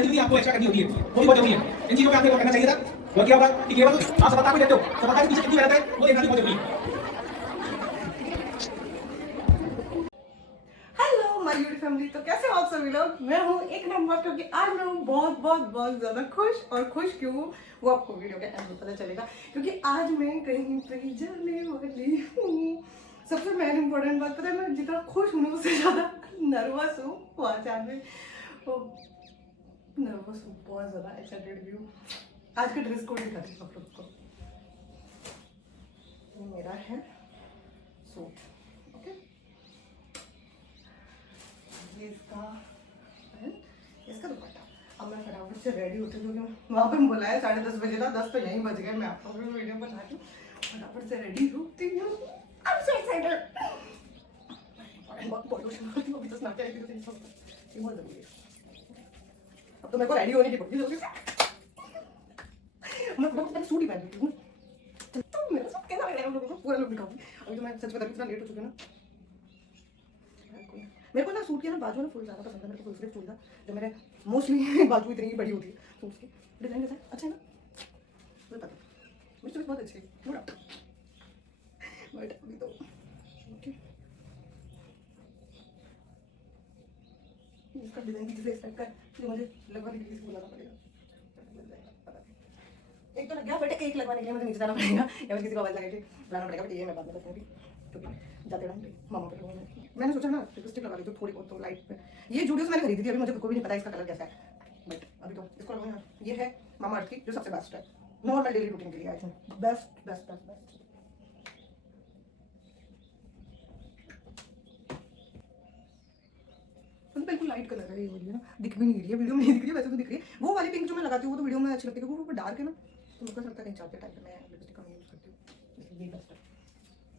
जिंदगी आपको एक्स्ट्रा करनी होती है, वो भी बहुत जरूरी है। इन चीजों पे आपको करना चाहिए था। और क्या होगा कि केवल आप सफलता को देते हो, सफलता के पीछे कितनी मेहनत है वो देखना भी बहुत जरूरी है। माय फैमिली, तो कैसे हो आप सभी लोग। मैं हूँ एक नंबर, क्योंकि आज मैं हूँ बहुत बहुत बहुत ज्यादा खुश। और खुश क्यों हूँ वो आपको वीडियो के एंड में पता चलेगा, क्योंकि आज मैं कहीं पे जाने वाली हूँ। सबसे मेन इंपॉर्टेंट बात पता है, मैं जितना खुश हूँ उससे ज्यादा नर्वस हूँ। वहाँ जाने नर्वस हूँ, बहुत ज्यादा एक्साइटेड भी हूँ। आज का ड्रेस कोड दिखाती हूँ आप लोग को। ये मेरा है सूट, ओके। ये इसका दुपट्टा। अब मैं फटाफट से रेडी होती हूँ, क्योंकि वहाँ पे बोला है 10:30 बजे था, 10 तो यहीं बज गए। मैं आपको भी वीडियो बनाती हूँ, फटाफट से रेडी होती हूँ। I'm so excited। बहुत पॉल्यूशन करती हूँ, अभी तो स्नान के आई थी, ये बहुत जरूरी है। अब तो मेरे को रेडी होने की पड़ती जल्दी से। मैं पहले सूट ही पहन लेती हूँ, मेरा सब कैसा लग रहा है लोगों को, पूरा लुक दिखाऊंगी। अभी तो मैं सच बता रही हूँ, इतना लेट हो चुकी हूँ ना। मेरे को ना सूट की ना बाजू ना फुल ज़्यादा पसंद है। मेरे को फुल स्लीव चूड़ीदार, जो मेरे मोस्टली बाजू इतनी ही बड़ी होती है, तो उसकी डिजाइन कैसा है, अच्छा है ना। मुझे पता मेरी चॉइस बहुत अच्छी है पूरा, बट अभी तो ओके। इसका डिजाइन जैसे इस टाइप का जो मुझे लगवाने के लिए इसको बुलाना पड़ेगा। एक तो लग गया, बट एक लगवाने के लिए मुझे नीचे जाना पड़ेगा या फिर किसी को आवाज़ लगा के बुलाना पड़ेगा। बट ये मैं बात में बताऊँगी, क्योंकि जाते टाइम पे मामा पे लोगों ने मैंने सोचा ना लिपस्टिक लगा ली तो थोड़ी बहुत तो लाइट पे। ये जूडियो से मैंने खरीदी थी, अभी मुझे को भी नहीं पता इसका कलर कैसा है, बट अभी तो इसको लगाऊंगा। ये है मामा अर्थ की, जो सबसे बेस्ट है नॉर्मल डेली रूटीन के लिए। I think best best best best. बिल्कुल लाइट कलर है ये वाली ना, दिख भी नहीं रही है वीडियो में, नहीं दिख रही है, वैसे तो दिख रही है। वो वाली पिंक जो मैं लगाती हूँ वो तो वीडियो में अच्छी लगती है, क्योंकि वो डार्क है ना, तो मुझको लगता है कहीं चाहते टाइम पे मैं लिपस्टिक कम यूज करती हूँ, इसलिए ये बेस्ट है।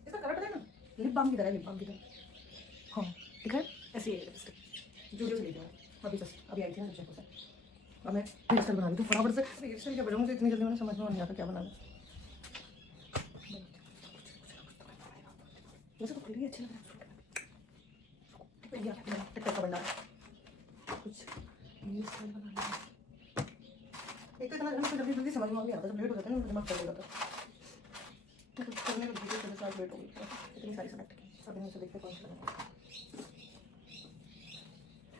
इसका कलर है ना, लिप बाम की तरह है, लिप बाम की तरह। हाँ ठीक है, ऐसी है लिपस्टिक, जूडियो से लेती हूँ अभी, जस्ट अभी आई थी ना जयपुर से। अब मैं हेयर स्टाइल बना रही हूँ फटाफट से। हेयर स्टाइल क्या बनाऊँ, मुझे इतनी जल्दी मैंने समझ में नहीं आता क्या बनाना। वैसे तो खुली अच्छी लग रहा है, टिकटॉक का बना कुछ हेयर स्टाइल बनाना। एक तो इतना जल्दी जल्दी समझ में नहीं आता, जब लेट हो जाता है ना दिमाग खराब हो जाता है। कुछ करने को वीडियो के साथ लेट हो गई, इतनी सारी सेलेक्ट की, अभी मुझे देखते कौन सा बनाना।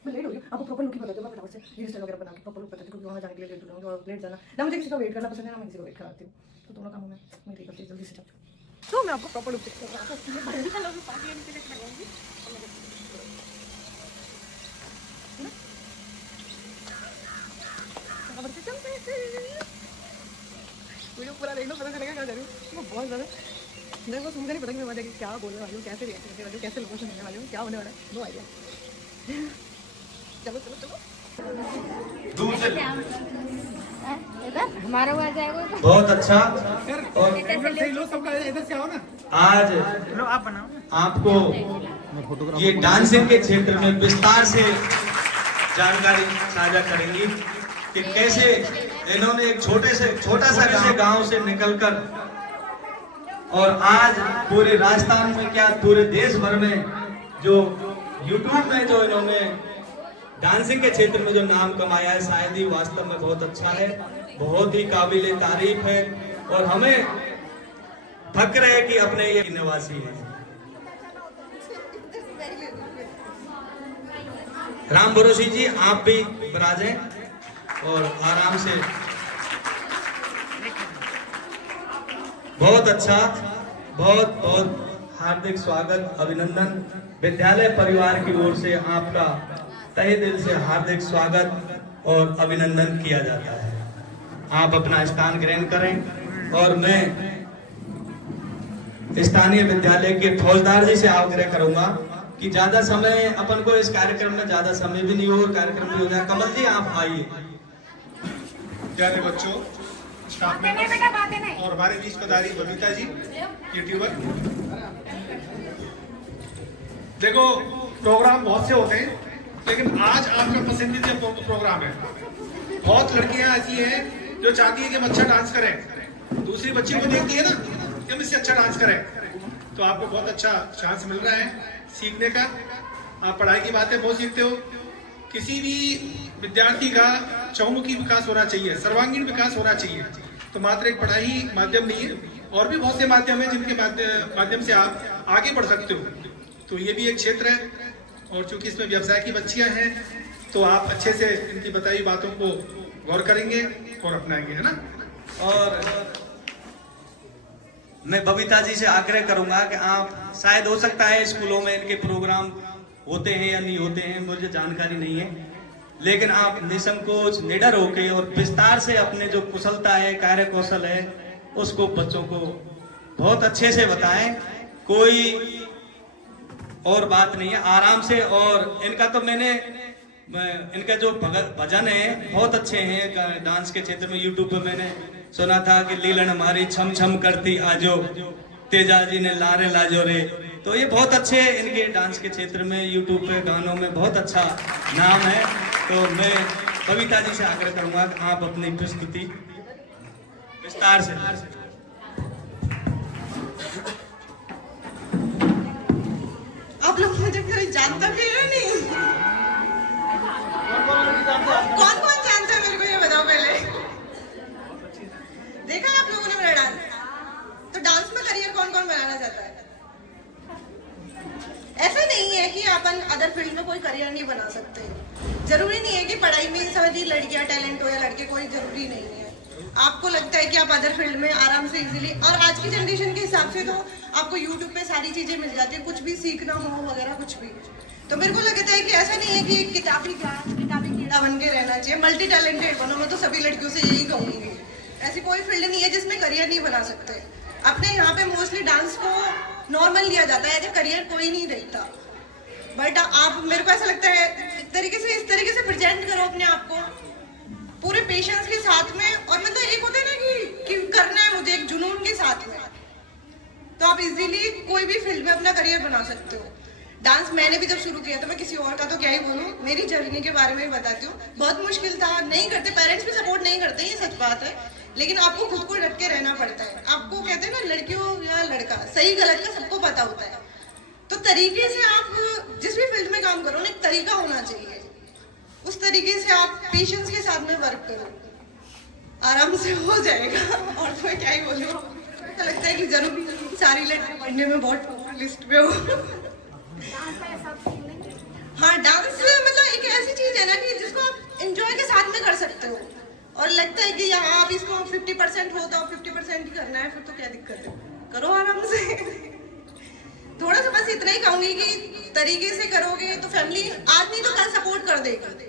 मैं लेट हो गई, आपको प्रॉपर लुक ही बता दूँ। मैं फटाफट से हेयर स्टाइल वगैरह बना के प्रॉपर लुक बताती हूँ, क्योंकि वहाँ जाने के लिए लेट हो जाऊँगी और लेट जाना ना मुझे किसी का वेट करना पसंद है, ना मैं किसी को वेट कराती हूँ। तो दोनों कामों में मैं ठीक करती हूँ, जल्दी से चल। तो मैं आपको प्रॉपर लुक दिखाती वीडियो पूरा देख लो, पता चलेगा क्या करूँ। मैं बहुत ज़्यादा मेरे को मुझे नहीं पता कि मैं क्या बोलने वाली हूँ, कैसे रिएक्शन करने वाली हूँ, कैसे लोगों से मिलने वाली हूँ, क्या होने वाला है, नो आइडिया। चलो चलो चलो हमारा हुआ जाएगा तो बहुत अच्छा। और इधर से आओ ना, आज आप बनाओ। आपको ये डांसिंग के क्षेत्र में विस्तार से जानकारी साझा करेंगी कि कैसे इन्होंने एक छोटा सा गांव से निकलकर और आज पूरे राजस्थान में क्या पूरे देश भर में जो यूट्यूब में जो इन्होंने डांसिंग के क्षेत्र में जो नाम कमाया है, शायद ही वास्तव में बहुत अच्छा है, बहुत ही काबिले तारीफ है। और हमें फक्र है कि अपने ये निवासी हैं। राम भरोसी जी, आप भी बराजें और आराम से। बहुत अच्छा, बहुत बहुत हार्दिक स्वागत, अभिनंदन। विद्यालय परिवार की ओर से आपका तहे दिल से हार्दिक स्वागत और अभिनंदन किया जाता है। आप अपना स्थान ग्रहण करें और मैं स्थानीय विद्यालय के फौजदार जी से आग्रह करूंगा कि ज्यादा समय अपन को इस कार्यक्रम में ज्यादा समय भी नहीं हो और कार्यक्रम भी हो जाए। कमल जी आप आइए। प्यारे बच्चों, स्टाफ मेंबर्स और हमारे बीच पधारी बबीता जी यूट्यूबर। देखो, प्रोग्राम बहुत से होते हैं, लेकिन आज आपका पसंदीदा प्रोग्राम है। बहुत लड़कियां ऐसी हैं जो चाहती है कि हम अच्छा डांस करें, दूसरी बच्ची को देखती है ना कि हम इससे अच्छा डांस करें, तो आपको बहुत अच्छा चांस मिल रहा है सीखने का। आप पढ़ाई की बातें बहुत सीखते हो, किसी भी विद्यार्थी का चहुमुखी विकास होना चाहिए, सर्वांगीण विकास होना चाहिए। तो मात्र एक पढ़ाई ही माध्यम नहीं है, और भी बहुत से माध्यम है जिनके माध्यम से आप आगे बढ़ सकते हो। तो ये भी एक क्षेत्र है, और चूंकि इसमें व्यवसाय की बच्चियां हैं तो आप अच्छे से इनकी बताई बातों को गौर करेंगे और अपनाएंगे, है ना। और मैं बबीता जी से आग्रह करूंगा कि आप, शायद हो सकता है स्कूलों में इनके प्रोग्राम होते हैं या नहीं होते हैं, मुझे जानकारी नहीं है, लेकिन आप निसंकोच निडर होके और विस्तार से अपने जो कुशलता है, कार्य कौशल है, उसको बच्चों को बहुत अच्छे से बताएं। कोई और बात नहीं है, आराम से। और इनका तो इनका जो भजन है बहुत अच्छे हैं डांस के क्षेत्र में। यूट्यूब पे मैंने सुना था कि लीलन हमारी छम छम करती आजो, तेजा जी ने लारे लाजो रे। तो ये बहुत अच्छे इनके डांस के क्षेत्र में, यूट्यूब पे गानों में बहुत अच्छा नाम है। तो मैं बबीता जी से आग्रह करूंगा कि आप अपनी प्रस्तुति विस्तार से। आप लोग मुझे कोई जानता भी है नहीं? कौन कौन जानता है मेरे को ये बताओ पहले। देखा है आप लोगों ने मेरा डांस? तो डांस में करियर कौन कौन बनाना चाहता है? ऐसा नहीं है कि अपन अदर फील्ड में कोई करियर नहीं बना सकते। जरूरी नहीं है कि पढ़ाई में सभी लड़कियां टैलेंट हो या लड़के, कोई जरूरी नहीं है। आपको लगता है कि आप अदर फील्ड में आराम से इजीली, और आज की जनरेशन के हिसाब से तो आपको यूट्यूब पे सारी चीजें मिल जाती है, कुछ भी सीखना हो वगैरह कुछ भी। तो मेरे को लगता है कि ऐसा नहीं है कि एक किताबी कीड़ा बन के रहना चाहिए। मल्टी टैलेंटेड बनो, मैं तो सभी लड़कियों से यही कहूंगी। ऐसी कोई फील्ड नहीं है जिसमें करियर नहीं बना सकते। अपने यहाँ पे मोस्टली डांस को नॉर्मल लिया जाता है, एज करियर कोई नहीं देखता। बट आप, मेरे को ऐसा लगता है इस तरीके से प्रेजेंट करो अपने आप को पूरे पेशेंस के साथ में, और मतलब एक होता है ना कि करना है मुझे, एक जुनून के साथ में, तो आप इजीली कोई भी फील्ड में अपना करियर बना सकते हो। डांस मैंने भी जब शुरू किया था, मैं किसी और का तो क्या ही बोलूं, मेरी जर्नी के बारे में भी बताती हूँ। बहुत मुश्किल था, नहीं करते, पेरेंट्स भी सपोर्ट नहीं करते, ये सच बात है, लेकिन आपको खुद को डट के रहना पड़ता है। आपको कहते हैं ना, लड़कियों या लड़का, सही गलत का सबको पता होता है। तो तरीके से आप जिस भी फील्ड में काम करो ना, एक तरीका होना चाहिए, उस तरीके से आप पेशेंस के साथ में वर्क करो, आराम से हो जाएगा। और तो मैं क्या ही बोलूं, ऐसा लगता है कि जरूर सारी लड़की पढ़ने में बहुत लिस्ट में हो। हाँ, डांस मतलब एक ऐसी चीज है ना कि जिसको आप एंजॉय के साथ में कर सकते हो, और लगता है कि यहाँ आप इसको 50% हो तो 50% ही करना है, फिर तो क्या दिक्कत है, करो आराम से। थोड़ा सा बस इतना ही कहूंगी कि तरीके से करोगे तो फैमिली आज नहीं तो कल सपोर्ट कर देगी।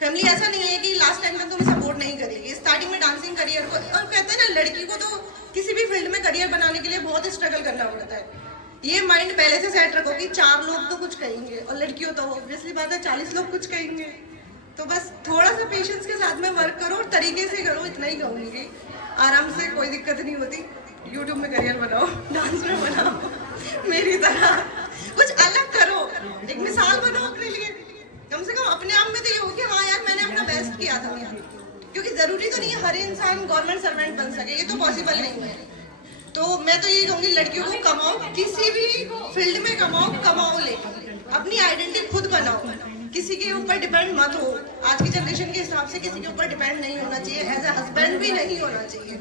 फैमिली ऐसा नहीं है कि लास्ट टाइम तक तुम्हें सपोर्ट नहीं करेगी। स्टार्टिंग में डांसिंग करियर को, और कहते हैं ना, लड़की को तो किसी भी फील्ड में करियर बनाने के लिए बहुत स्ट्रगल करना पड़ता है। ये माइंड पहले से सेट रखो कि 4 लोग तो कुछ कहेंगे, और लड़कियों तो ऑब्वियसली बात है 40 लोग कुछ कहेंगे। तो बस थोड़ा सा पेशेंस के साथ में वर्क करो और तरीके से करो, इतना ही कहूंगी। आराम से, कोई दिक्कत नहीं होती। यूट्यूब में करियर बनाओ, डांस में बनाओ, मेरी तरह कुछ अलग करो, एक मिसाल बनो अपने लिए। कम से कम अपने आप में तो ये हो कि हाँ यार, मैंने अपना बेस्ट किया था। क्योंकि जरूरी तो नहीं है हर इंसान गवर्नमेंट सर्वेंट बन सके, ये तो पॉसिबल नहीं है। तो मैं तो यही कहूंगी, लड़कियों को कमाओ, किसी भी फील्ड में कमाओ, लेकिन अपनी आइडेंटिटी खुद बनाओ, किसी के ऊपर डिपेंड मत हो। आज की जनरेशन के हिसाब से किसी के ऊपर डिपेंड नहीं होना चाहिए, एज ए हस्बैंड भी नहीं होना चाहिए।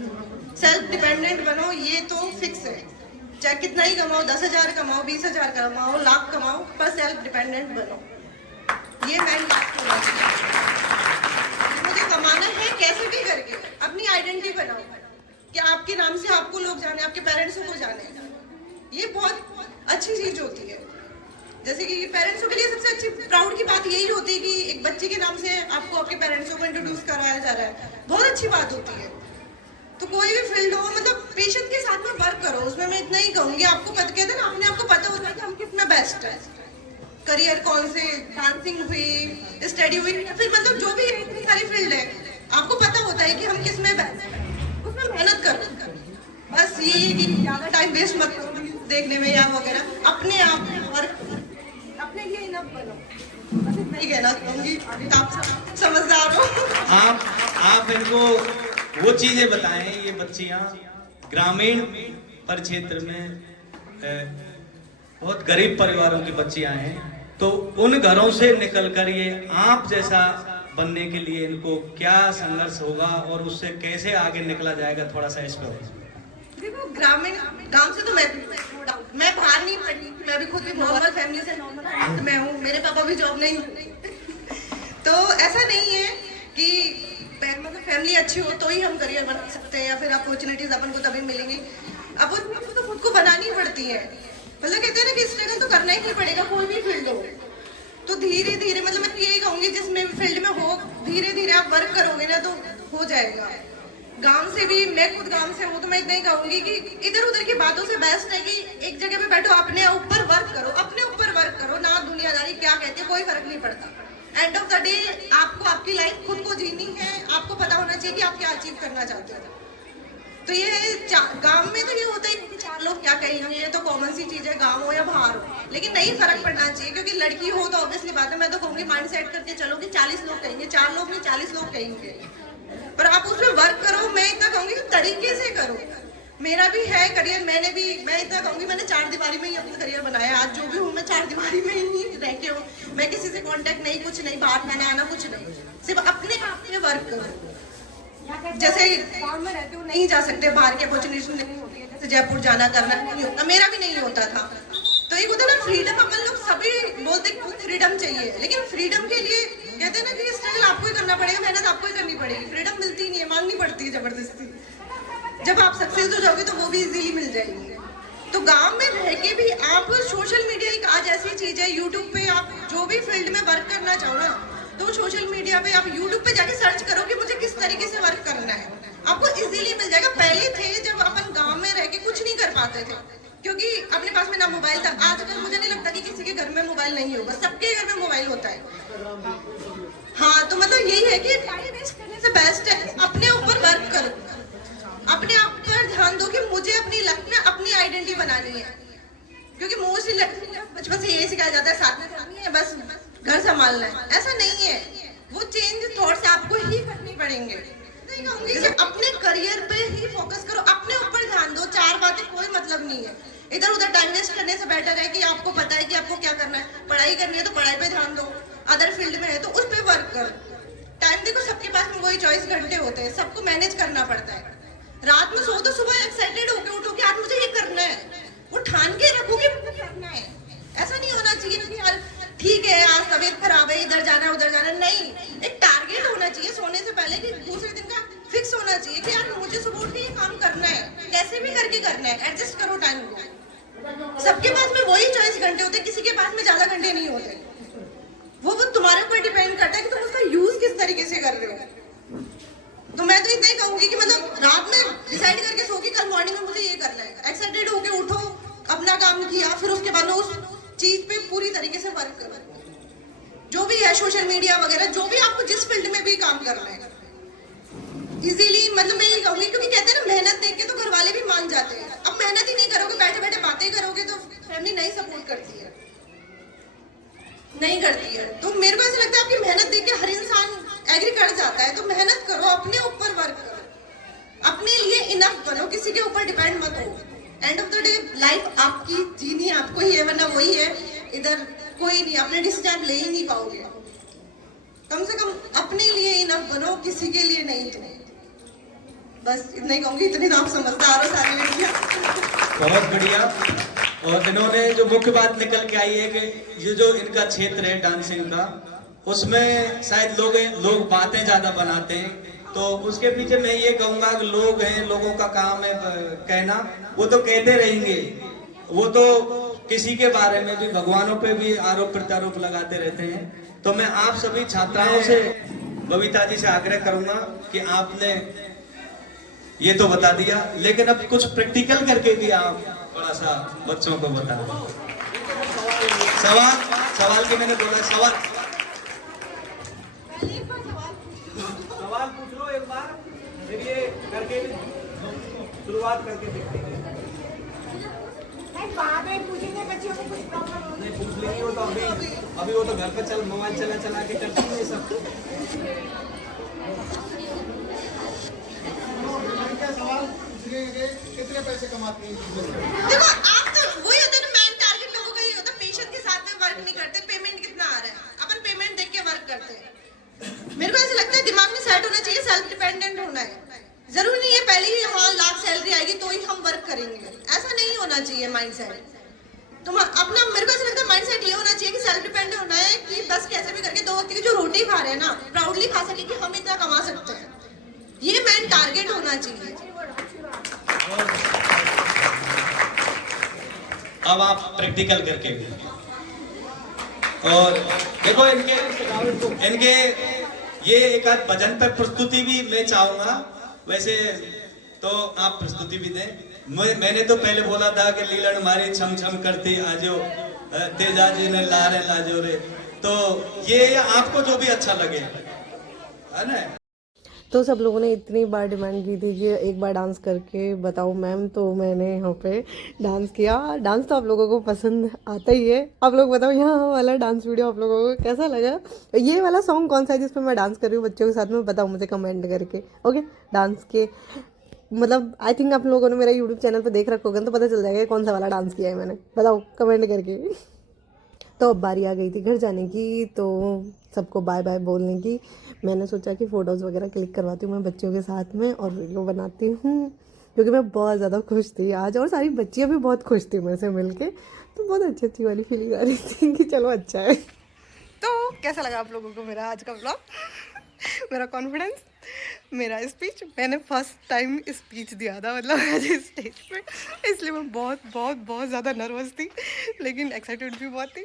सेल्फ डिपेंडेंट बनो, ये तो फिक्स है। चाहे कितना ही कमाओ, 10,000 कमाओ, 20,000 कमाओ, लाख कमाओ, पर सेल्फ डिपेंडेंट बनो। ये मैंने मुझे कमाना है, कैसे भी करके अपनी आइडेंटिटी बनाओ कि आपके नाम से आपको लोग जाने, आपके पेरेंट्सों को जाने। ये बहुत अच्छी चीज होती है। जैसे कि पेरेंट्सों के लिए सबसे अच्छी प्राउड की बात यही होती है कि एक बच्चे के नाम से आपको आपके पेरेंट्सों को इंट्रोड्यूस करवाया जा रहा है, बहुत अच्छी बात होती है। तो कोई भी फील्ड हो, मतलब पेशेंस के साथ में वर्क करो, उसमें मैं इतना ही कहूंगी। आपको पता, कहते हैं ना, अपने आपको पता होता है कि हम कितना बेस्ट है, करियर कौन से, डांसिंग हुई, स्टडी हुई, फिर मतलब जो भी इतनी सारी फील्ड है, आपको पता होता है कि हम किस में बेस्ट है, उसमें मेहनत करो। बस ये कि ज़्यादा टाइम वेस्ट मत करो देखने में या वगैरह, अपने आप में वर्क, अपने लिए इनफ बनो। बस इतना ही कहना चाहूंगी, आप समझदार हो। आप इनको वो चीजें बताएं, ये बच्चियां ग्रामीण परिक्षेत्र में बहुत गरीब परिवारों की बच्चियां हैं, तो उन घरों से निकलकर ये आप जैसा बनने के लिए इनको क्या संघर्ष होगा और उससे कैसे आगे निकला जाएगा, थोड़ा सा इस पर। देखो ग्रामीण गांव से तो मैं बाहर नहीं पढ़ी, मैं भी खुद भी नॉर्मल फैमिली से नॉर्मल मैं हूँ, मेरे पापा भी जॉब नहीं तो ऐसा नहीं है कि मतलब फैमिली अच्छी हो तो ही हम करियर बना सकते हैं या फिर अपॉर्चुनिटीज अपन को तभी मिलेंगी। अपॉर्चुनिटीज तो खुद को बनानी पड़ती है, मतलब कहते हैं ना कि स्ट्रगल तो करना ही पड़ेगा कोई भी फील्ड हो। तो धीरे धीरे मतलब मैं यही कहूंगी जिसमें फील्ड में हो धीरे धीरे आप वर्क करोगे ना तो हो जाएगा। गांव से भी मैं खुद गांव से हूँ तो मैं इतना ही कहूंगी कि इधर उधर की बातों से बेस्ट है कि एक जगह पे बैठो, अपने ऊपर वर्क करो, अपने ऊपर वर्क करो ना, दुनियादारी क्या कहती है कोई फर्क नहीं पड़ता। एंड ऑफ द डे आपको आपकी लाइफ खुद को जीनी है, आपको पता होना चाहिए कि आप क्या अचीव करना चाहते हो। तो ये गांव में तो ये होता है कि 4 लोग क्या कहेंगे, ये तो कॉमन सी चीज है गांव हो या बाहर हो, लेकिन नहीं फर्क पड़ना चाहिए क्योंकि लड़की हो तो ऑब्वियसली बात है, मैं तो कहूंगी माइंड सेट करके चलो कि 40 लोग कहेंगे, 4 लोग नहीं 40 लोग कहेंगे, पर आप उसमें वर्क करो। मैं इतना कहूंगी कि तरीके से करो। मेरा भी है करियर, मैं इतना कहूंगी मैंने 4 दीवारी में ही अपना करियर बनाया। आज जो भी हूँ मैं 4 दीवारी में ही रह के हूँ, मैं किसी से कांटेक्ट नहीं, कुछ नहीं, बाहर खाने आना कुछ नहीं, सिर्फ अपने आप में वर्क करो। जैसे गाँव में रहते हो नहीं जा सकते, बाहर की अपॉर्चुनिटी नहीं होती है, जैसे जयपुर जाना करना नहीं होता, मेरा भी नहीं होता था। तो एक होता है ना फ्रीडम, अपन लोग सभी बोलते हैं फ्रीडम चाहिए, लेकिन फ्रीडम के लिए कहते हैं ना कि स्ट्रगल आपको ही करना पड़ेगा, मेहनत आपको ही करनी पड़ेगी। फ्रीडम मिलती नहीं है, मांगनी पड़ती है जबरदस्ती। जब आप सक्सेस हो जाओगे तो वो भी इजीली मिल जाएगी। तो गांव में रह के भी आप सोशल मीडिया एक आज ऐसी चीज है, यूट्यूब पे आप जो भी फील्ड में वर्क करना चाहो ना तो सोशल मीडिया पे आप यूट्यूब पे जाके सर्च करो कि मुझे किस तरीके से वर्क करना है, आपको इजीली मिल जाएगा। पहले थे जब अपन गांव में रह के कुछ नहीं कर पाते थे क्योंकि अपने पास में ना मोबाइल था। आजकल मुझे नहीं लगता कि किसी के घर में मोबाइल नहीं होगा, सबके घर में मोबाइल होता है। हाँ, तो मतलब यही है कि टाइम वेस्ट करने से बेस्ट है अपने ऊपर वर्क करो, अपने आप पर ध्यान दो कि मुझे अपनी लाइफ में अपनी आइडेंटिटी बनानी है। क्योंकि मोस्टली बचपन से यही सिखाया जाता है साथ में करनी है, बस घर संभालना है, ऐसा नहीं है। वो चेंज थॉट्स आपको ही करनी पड़ेंगे। नहीं कहूंगी कि अपने करियर पे ही फोकस करो, अपने ऊपर ध्यान दो, 4 बातें कोई मतलब नहीं है। इधर उधर टाइम वेस्ट करने से बेटर है कि आपको पता है कि आपको क्या करना है। पढ़ाई करनी है तो पढ़ाई पे ध्यान दो, अदर फील्ड में है तो उस पर वर्क करो। टाइम देखो सबके पास में वही 24 घंटे होते हैं, सबको मैनेज करना पड़ता है। रात में सो तो सुबह एक्साइटेड होकर उठो कि आज मुझे ये करना है, वो ठान के रखो कि मुझे करना है। ऐसा नहीं होना चाहिए कि यार ठीक है आज तबीयत खराब है, इधर जाना है उधर जाना है, नहीं। एक टारगेट होना चाहिए सोने से पहले कि दूसरे दिन का फिक्स होना चाहिए कि यार मुझे सुबह उठ के ये काम करना है, कैसे भी करके करना है। एडजस्ट करो टाइम को। सबके पास में वही 24 घंटे होते, किसी के पास में ज्यादा घंटे नहीं होते। वो तुम्हारे ऊपर डिपेंड करता है कि तुम उसका यूज किस तरीके से कर रहे हो। तो मैं तो इतना ही कहूंगी कि मतलब रात में डिसाइड करके सो कि कल मॉर्निंग में मुझे ये करना है, एक्साइटेड होके उठो, अपना काम किया, फिर उसके बाद में उस चीज पे पूरी तरीके से वर्क करो। जो भी है सोशल मीडिया वगैरह, जो भी आपको जिस फील्ड में भी काम करना है इजीली, मतलब मैं ये कहूंगी क्योंकि कहते हैं ना मेहनत देख के तो घर वाले भी मान जाते हैं। अब मेहनत ही नहीं करोगे, बैठे बैठे बातें करोगे तो फैमिली नहीं सपोर्ट करती है, नहीं करती है। तो मेरे को ऐसा लगता है आपकी मेहनत देख के हर इंसान एग्री कर जाता है। तो मेहनत करो, अपने ऊपर वर्क करो, अपने लिए इनफ बनो, किसी के ऊपर डिपेंड मत हो। End of the day life आपकी जीनी आपको ही है, वरना वही है, इधर कोई नहीं, अपने डिसीजन ले ही नहीं पाओगे। कम से कम अपने लिए इनफ बनो, किसी के लिए नहीं। तो बस इतना ही कहूंगी, इतनी तो आप समझदार हो सारी लड़कियां। बहुत बढ़िया। और इन्होंने जो मुख्य बात निकल के आई है कि ये जो इनका क्षेत्र है डांसिंग का, उसमें शायद लोग बातें ज्यादा बनाते हैं, तो उसके पीछे मैं ये कहूंगा कि लोग हैं, लोगों का काम है कहना, वो तो कहते रहेंगे, वो तो किसी के बारे में भी, भगवानों पे भी आरोप प्रत्यारोप लगाते रहते हैं। तो मैं आप सभी छात्राओं से, बबीता जी से आग्रह करूंगा कि आपने ये तो बता दिया, लेकिन अब कुछ प्रैक्टिकल करके भी आप थोड़ा सा बच्चों को बता दो। सवाल के मैंने बोला सवाल पूछ लो एक बार, फिर ये करके शुरुआत करके देखते हैं। पूछेंगे बच्चों को कुछ प्रॉब्लम नहीं पूछ लेंगे, वो तो अभी वो तो घर पे चल मोबाइल चला के करते हैं सब। सवाल कितने पैसे कमाती हैं? देखो आप तो वही होता है ना, मेन टारगेट लोगों का ही होता है, पेशेंट के साथ में वर्क नहीं करते, पेमेंट माइंडसेट। तुम अपना, मेरे को ऐसा लगता है माइंडसेट ये होना चाहिए कि सेल्फ डिपेंडेंट होना है कि बस कैसे भी करके 2 वक्त की जो रोटी खा रहे हैं ना, प्राउडली खा सके कि हम इतना कमा सकते हैं। ये मेन टारगेट होना चाहिए। अब आप प्रैक्टिकल करके और देखो इनके ये एक आध भजन पर प्रस्तुति भी मैं चाहूंगा। वैसे तो आप प्रस्तुति भी दें। मैंने तो पहले बोला था कि लीलन मारी छम छम करती आजो तेजा जी ने लारे लाजो रे, तो ये आपको जो भी अच्छा लगे, है ना। तो सब लोगों ने इतनी बार डिमांड की थी कि एक बार डांस करके बताओ मैम, तो मैंने यहाँ पे डांस किया। डांस तो आप लोगों को पसंद आता ही है। आप लोग बताओ यहाँ वाला डांस वीडियो आप लोगों को कैसा लगा। ये वाला सॉन्ग कौन सा है जिस पर मैं डांस कर रही हूँ बच्चों के साथ में, बताओ मुझे कमेंट करके। ओके, डांस के मतलब आई थिंक आप लोगों ने मेरा यूट्यूब चैनल पर देख रखा होगा तो पता चल जाएगा कौन सा वाला डांस किया है मैंने, बताओ कमेंट करके। तो अब बारी आ गई थी घर जाने की, तो सबको बाय बाय बोलने की। मैंने सोचा कि फ़ोटोज़ वगैरह क्लिक करवाती हूँ मैं बच्चों के साथ में और वीडियो बनाती हूँ, क्योंकि मैं बहुत ज़्यादा खुश थी आज और सारी बच्चियाँ भी बहुत खुश थी मेरे से मिलके। तो बहुत अच्छी अच्छी वाली फीलिंग आ रही थी कि चलो अच्छा है। तो कैसा लगा आप लोगों को मेरा आज का व्लॉग, मेरा कॉन्फिडेंस, मेरा स्पीच। मैंने फर्स्ट टाइम स्पीच दिया था मतलब आज स्टेज पे, इसलिए मैं बहुत बहुत बहुत ज़्यादा नर्वस थी, लेकिन एक्साइटेड भी बहुत थी।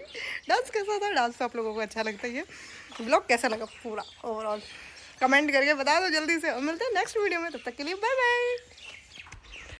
डांस कैसा था? डांस तो आप लोगों को अच्छा लगता ही है। व्लॉग कैसा लगा पूरा ओवरऑल कमेंट करके बता दो जल्दी से, और मिलते हैं नेक्स्ट वीडियो में। तब तक के लिए बाय बाय।